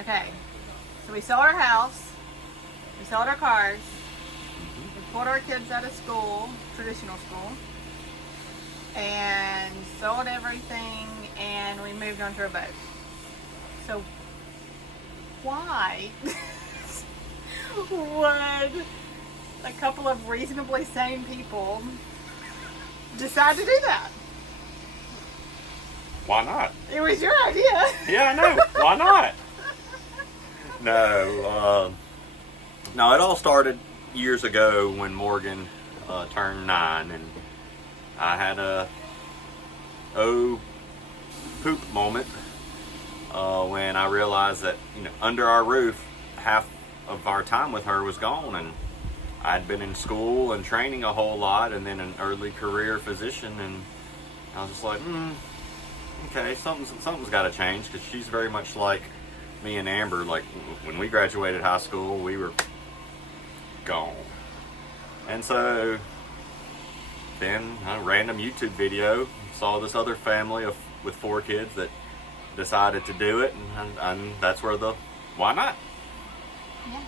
Okay, so we sold our house, we sold our cars, we pulled our kids out of school, traditional school, and sold everything, and we moved onto a boat. So why would a couple of reasonably sane people decide to do that? Why not? It was your idea. Yeah, I know. Why not? No, it all started years ago when Morgan turned 9, and I had a poop moment when I realized that under our roof half of our time with her was gone, and I'd been in school and training a whole lot, and then an early career physician, and I was just like, okay, something's got to change, because she's very much like me and Amber. Like when we graduated high school, we were gone. And so then a random YouTube video, saw this other family with 4 kids that decided to do it, and that's where the why not. Yeah.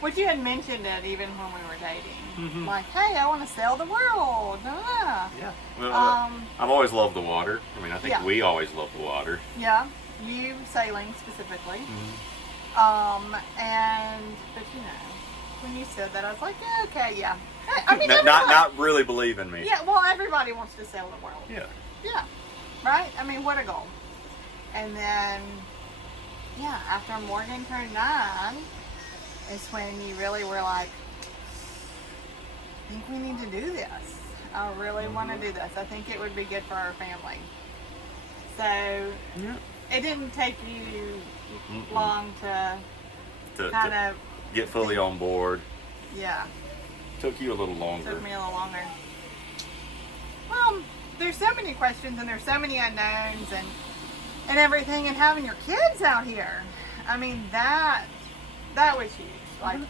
Which you had mentioned it even when we were dating. Like, hey, I want to sail the world. Yeah. Well, I've always loved the water. I mean, I think we always loved the water. Yeah. You sailing specifically. But when you said that, I was like, yeah, okay, yeah. I mean, not really believing me. Yeah, well, everybody wants to sail the world. Yeah. Yeah. Right? I mean, what a goal. And then, after Morgan turned 9, is when you really were like, I think we need to do this. I really want to do this. I think it would be good for our family. So, it didn't take you long to kind of get fully on board. Yeah. Took you a little longer. Took me a little longer. Well, there's so many questions, and there's so many unknowns, and everything, and having your kids out here. I mean, that was huge. Like,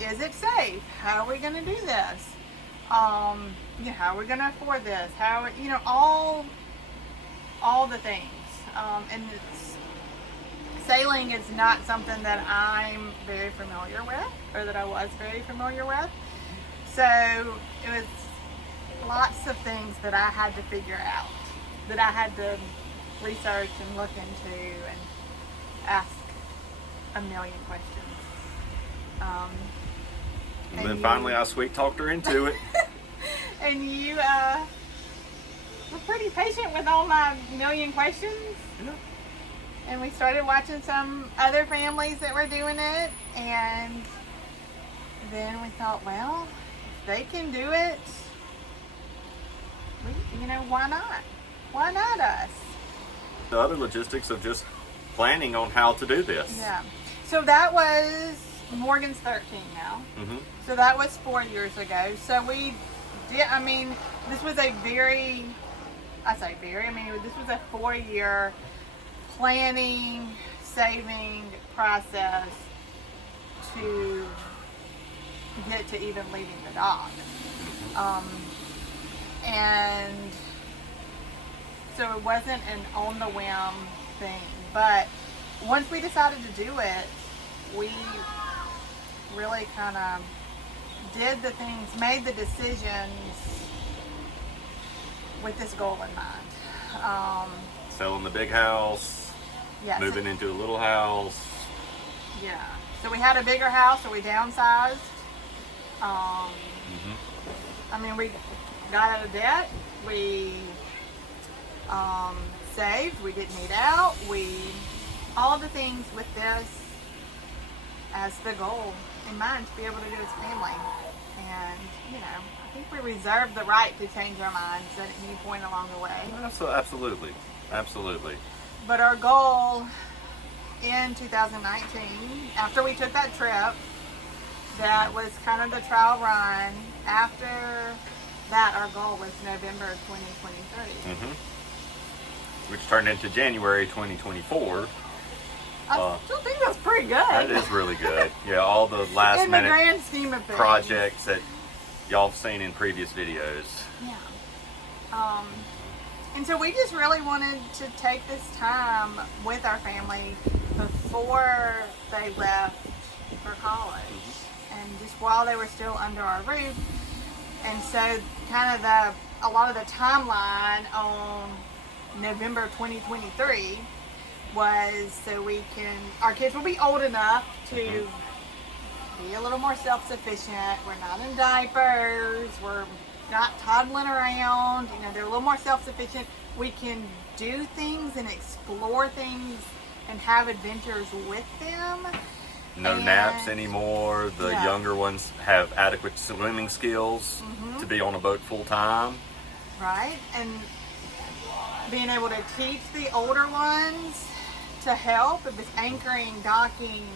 is it safe? How are we going to do this? How are we going to afford this? All the things. And sailing is not something that I'm very familiar with, or that I was very familiar with. So it was lots of things that I had to figure out, that I had to research and look into and ask a million questions. And then finally I sweet talked her into it. And you were pretty patient with all my million questions. Yeah. And we started watching some other families that were doing it, and then we thought, well, if they can do it, why not? Why not us? The other logistics of just planning on how to do this. Yeah. So that was, Morgan's 13 now. So that was 4 years ago. So we did, this was a this was a 4-year planning, saving process to get to even leaving the dog. And so it wasn't an on the whim thing, but once we decided to do it, we really kind of did the things, made the decisions with this goal in mind. Selling the big house, moving into a little house. Yeah. So we had a bigger house, so we downsized. We got out of debt. We saved. We didn't eat out. All the things with this as the goal in mind, to be able to do as a family. And, I think we reserve the right to change our minds at any point along the way. Absolutely. But our goal in 2019, after we took that trip, that was kind of the trial run. After that, our goal was November of 2023. Which turned into January 2024. I still think that's pretty good. That is really good. Yeah, all the last in the minute grand scheme of things. projects that y'all have seen in previous videos. Yeah. And so we just really wanted to take this time with our family before before they left for college, and just while they were still under our roof. And so kind of a lot of the timeline on November 2023 was so our kids will be old enough to be a little more self-sufficient. We're not in diapers, we're not toddling around, they're a little more self-sufficient. We can do things and explore things and have adventures with them. No naps anymore. The younger ones have adequate swimming skills to be on a boat full time. Right, and being able to teach the older ones to help with anchoring, docking.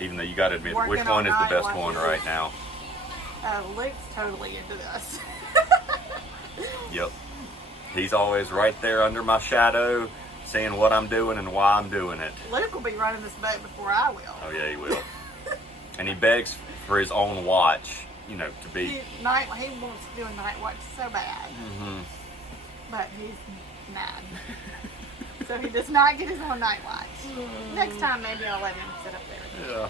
Even though you got to admit, which Working one is all the best night one watches. right now? Luke's totally into this. Yep. He's always right there under my shadow, seeing what I'm doing and why I'm doing it. Luke will be running this boat before I will. Oh yeah, he will. And he begs for his own watch, to be. He wants to do a night watch so bad, but he's mad. So he does not get his own night watch. Next time, maybe I'll let him sit up there.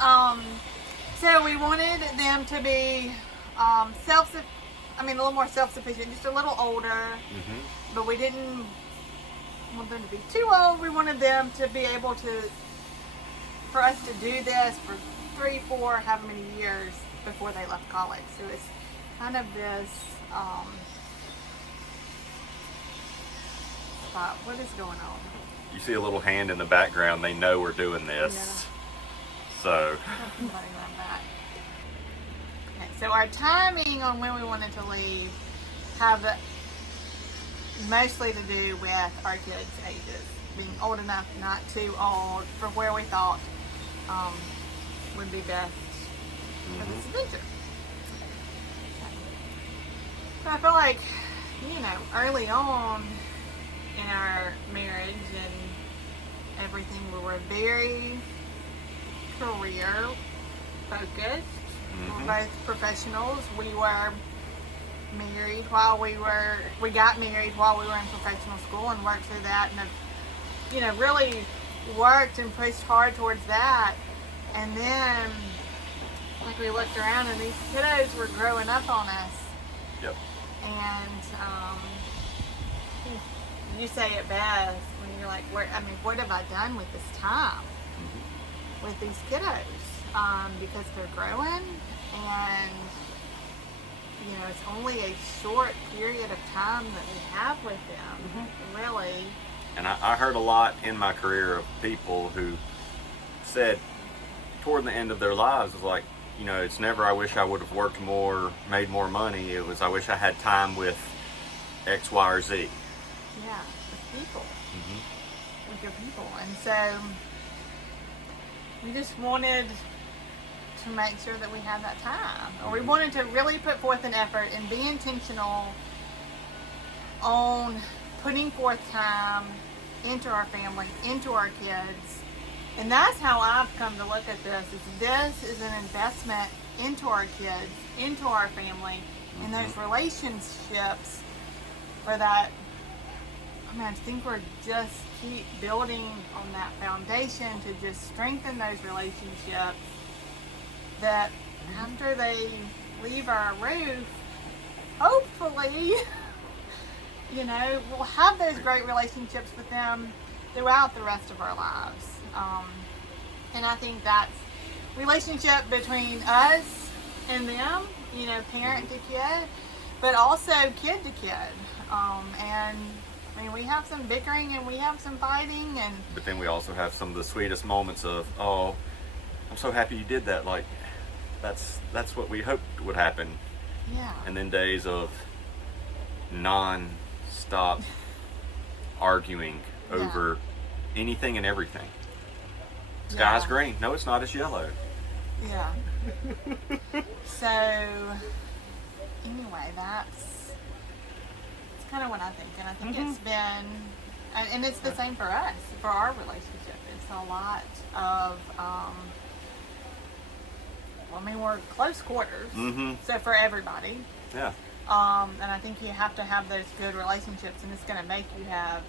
Yeah. So we wanted them to be a little more self-sufficient, just a little older, but we didn't want them to be too old. We wanted them to be able for us to do this for 3, 4, however many years before they left college. So it's kind of this, what is going on? You see a little hand in the background. They know we're doing this. Yeah. So. Okay, so our timing on when we wanted to leave have mostly to do with our kids' ages. Being old enough, not too old, for where we thought would be best for this adventure. So I feel like, early on in our marriage and everything, we were very career focused. We're both professionals. We were married we got married while we were in professional school and worked through that, and really worked and pushed hard towards that. And then we looked around and these kiddos were growing up on us. Yep. And you say it best when you're like, what have I done with this time with these kiddos? Because they're growing, and it's only a short period of time that we have with them, really. And I heard a lot in my career of people who said toward the end of their lives was like, it's never I wish I would have worked more, made more money. It was I wish I had time with X, Y, or Z. Yeah, with people. With your people. And so we just wanted to make sure that we had that time. Or we wanted to really put forth an effort and be intentional on putting forth time into our family, into our kids. And that's how I've come to look at this. This is an investment into our kids, into our family, and those relationships for that. I think we're just keep building on that foundation to just strengthen those relationships, that after they leave our roof, hopefully, we'll have those great relationships with them throughout the rest of our lives. And I think that's relationship between us and them, parent to kid, but also kid to kid. And we have some bickering and we have some fighting, but then we also have some of the sweetest moments of, oh, I'm so happy you did that. Like, that's what we hoped would happen. Yeah. And then days of non-stop arguing over anything and everything. Sky's green. No, it's not. It's yellow. Yeah. So, anyway, that's kind of what I think. And I think it's been, and it's the same for us, for our relationship. It's a lot of, we're close quarters. So for everybody. Yeah. And I think you have to have those good relationships, and it's going to make you have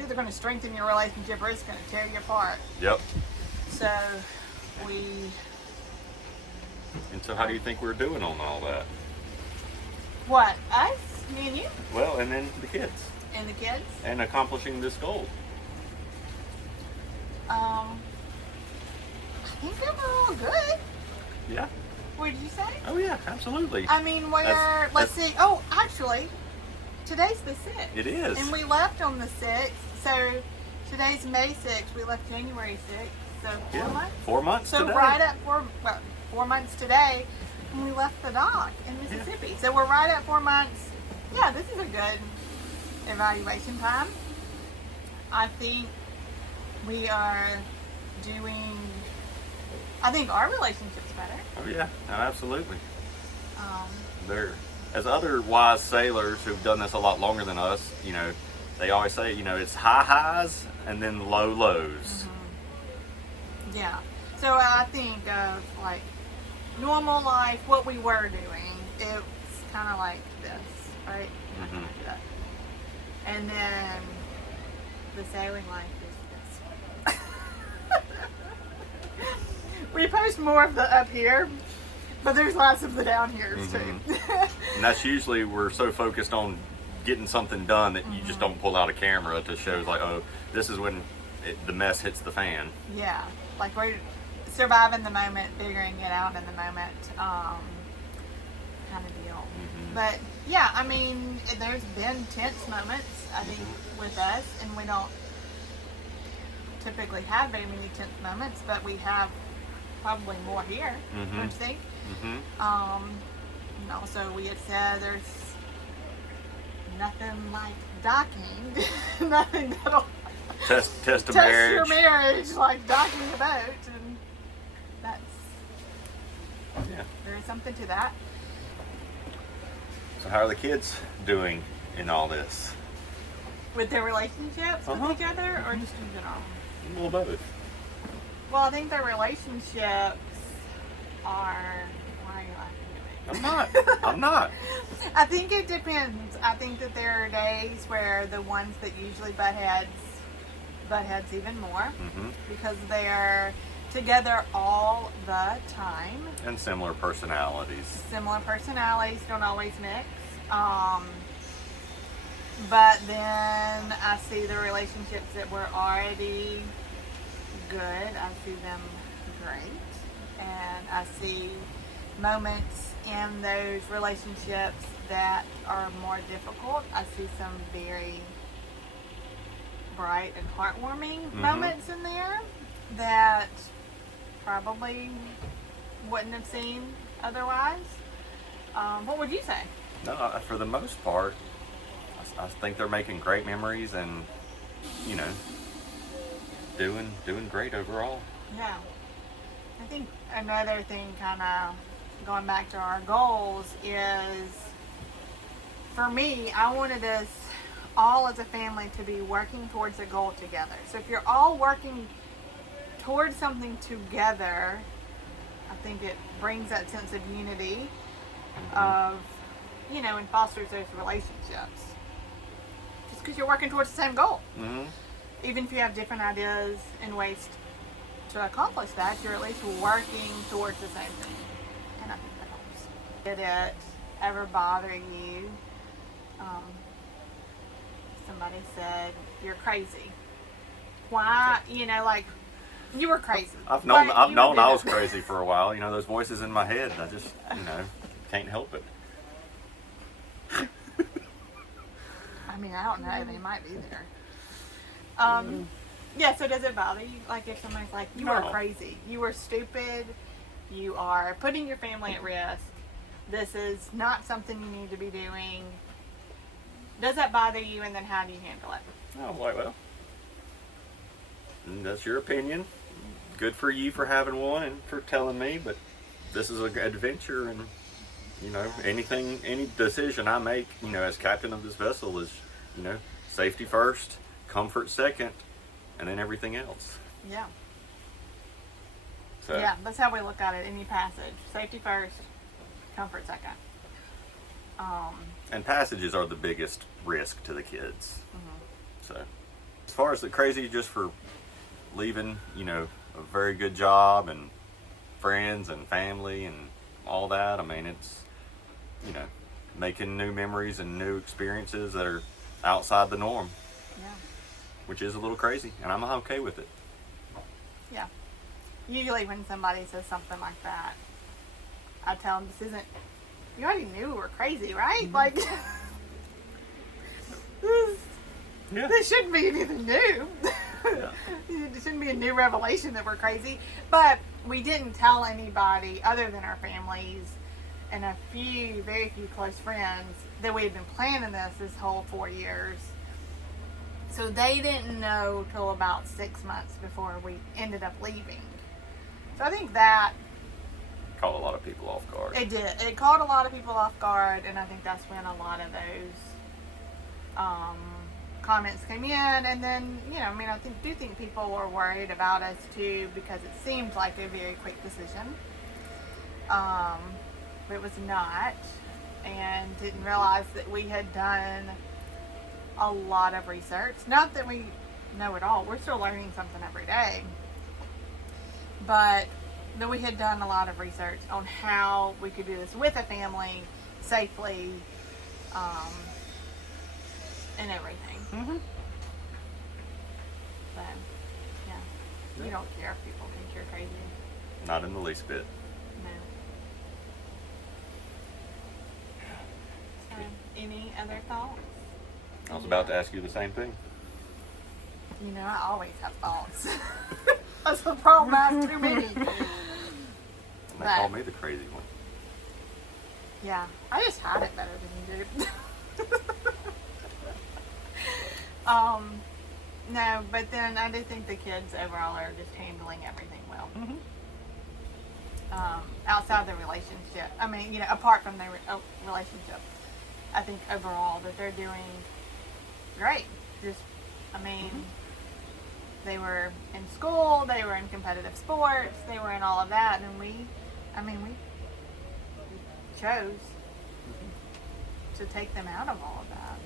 It's either going to strengthen your relationship or it's going to tear you apart. Yep. So And so how do you think we're doing on all that? What? Us? Me and you? Well, and then the kids. And the kids? And accomplishing this goal. I think overall good. Yeah. What did you say? Oh yeah, absolutely. I mean, let's see. Oh, actually, today's the 6th. It is. And we left on the 6th. So today's May 6th. We left January 6th. So 4 months? 4 months So today. right at 4 months today when we left the dock in Mississippi. Yeah. So we're right at 4 months. Yeah, this is a good evaluation time. I think we are doing, I think our relationship's better. Oh yeah, no, absolutely. They're, as other wise sailors who've done this a lot longer than us, you know, they always say, you know, it's high highs and then low lows. Mm-hmm. Yeah. So I think of like normal life, what we were doing, it's kind of like this, right? Mm-hmm. And then the sailing life is this. We post more of the up here, but there's lots of the down here too. And that's usually we're so focused on getting something done that you just don't pull out a camera to show like, oh, this is when the mess hits the fan. Yeah, like we're surviving the moment, figuring it out in the moment, kind of deal. Mm-hmm. But yeah, I mean, there's been tense moments, I think, with us, and we don't typically have very many tense moments, but we have probably more here, don't you think? And also we had said there's nothing like docking, nothing that'll test a marriage. Your marriage, like docking the boat, and that's there is something to that. So how are the kids doing in all this? With their relationships with each other, or just in general? A little both. Well, I think their relationships are. Why are you laughing at me? I'm not. I think it depends. I think that there are days where the ones that usually butt heads even more because they're together all the time. And similar personalities. Similar personalities don't always mix. But then I see the relationships that were already good. I see them great. And I see moments in those relationships that are more difficult. I see some very bright and heartwarming moments in there that probably wouldn't have seen otherwise. What would you say? No, for the most part, I think they're making great memories and, you know, doing great overall. Yeah. I think another thing, kind of going back to our goals, is for me, I wanted us all as a family to be working towards a goal together. So if you're all working towards something together, I think it brings that sense of unity of, you know, and fosters those relationships. Just because you're working towards the same goal. Even if you have different ideas and ways to accomplish that, you're at least working towards the same thing. And I think that helps. Did it ever bother you? Somebody said, you're crazy. Why? You know, like, you were crazy. I've known I was crazy for a while. You know, those voices in my head, I just, you know, can't help it. I mean, I don't know. They might be there. Yeah, so does it bother you? Like if somebody's like, you are crazy. You are stupid. You are putting your family at risk. This is not something you need to be doing. Does that bother you, and then how do you handle it? Oh, well, that's your opinion. Good for you for having one and for telling me, but this is an adventure, and, you know, any decision I make, you know, as captain of this vessel is, you know, safety first, comfort second, and then everything else. Yeah. So. Yeah, that's how we look at it. Any passage, safety first, comfort second. And passages are the biggest risk to the kids. So. as far as the crazy, just for leaving, you know, a very good job and friends and family and all that. I mean, it's, you know, making new memories and new experiences that are outside the norm. Yeah. Which is a little crazy, and I'm okay with it. Yeah. Usually when somebody says something like that, I tell them, this isn't, you already knew we were crazy, right? Mm-hmm. Like, this shouldn't be anything new. Yeah. It shouldn't be a new revelation that we're crazy. But we didn't tell anybody other than our families and a few, very few close friends that we had been planning this whole 4 years. So they didn't know till about 6 months before we ended up leaving. So I think that Caught a lot of people off guard. it did. It caught a lot of people off guard, and I think that's when a lot of those comments came in. And then, you know, I mean, I do think people were worried about us too, because it seemed like a very quick decision. But it was not, and didn't realize that we had done a lot of research. Not that we know it all. We're still learning something every day. But that we had done a lot of research on how we could do this with a family safely, and everything. Mm-hmm. So, yeah. You don't care if people think you're crazy. Not in the least bit. No. So, any other thoughts? I was about to ask you the same thing. You know, I always have thoughts. That's the problem. I have too many. And they call me the crazy one. Yeah, I just hide it better than you do. No, but then I do think the kids overall are just handling everything well. Mm-hmm. Outside the relationship, I mean, you know, apart from the relationship, I think overall that they're doing great. Just, I mean, they were in school, they were in competitive sports, they were in all of that, and we chose to take them out of all of that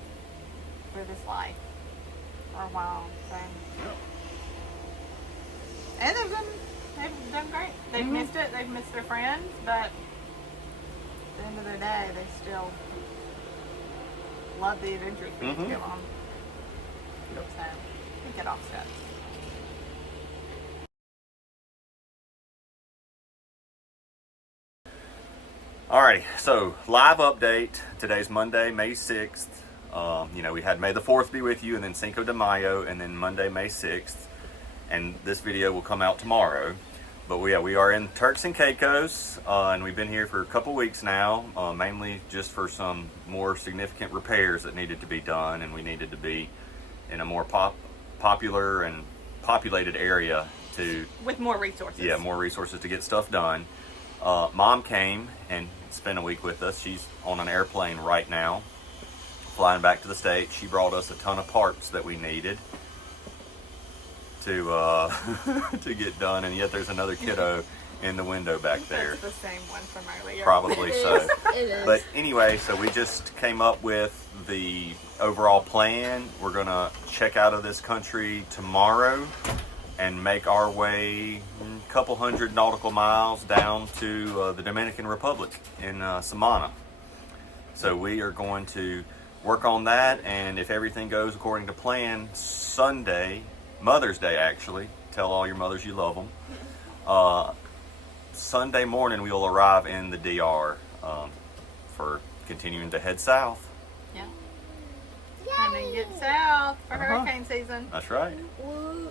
for this life for a while. So, and they've done great. They've missed it. They've missed their friends, but at the end of the day, they still love the adventures we get to go on. Yep. So, we get off steps. Alrighty, so live update. Today's Monday, May 6th. You know, we had May the 4th be with you, and then Cinco de Mayo, and then Monday, May 6th. And this video will come out tomorrow. But we are in Turks and Caicos, and we've been here for a couple weeks now, mainly just for some more significant repairs that needed to be done, and we needed to be in a more popular and populated area to... With more resources. Yeah, more resources to get stuff done. Mom came and spent a week with us. She's on an airplane right now, flying back to the States. She brought us a ton of parts that we needed to to get done, and yet there's another kiddo in the window back there. That's the same one from earlier. Probably so. It is. But anyway, so we just came up with the overall plan. We're gonna check out of this country tomorrow and make our way a couple hundred nautical miles down to the Dominican Republic in Samana. So we are going to work on that, and if everything goes according to plan, Sunday, Mother's Day actually, tell all your mothers you love them, Sunday morning we'll arrive in the DR for continuing to head south. Yeah. And then get south for hurricane season. That's right. Woo.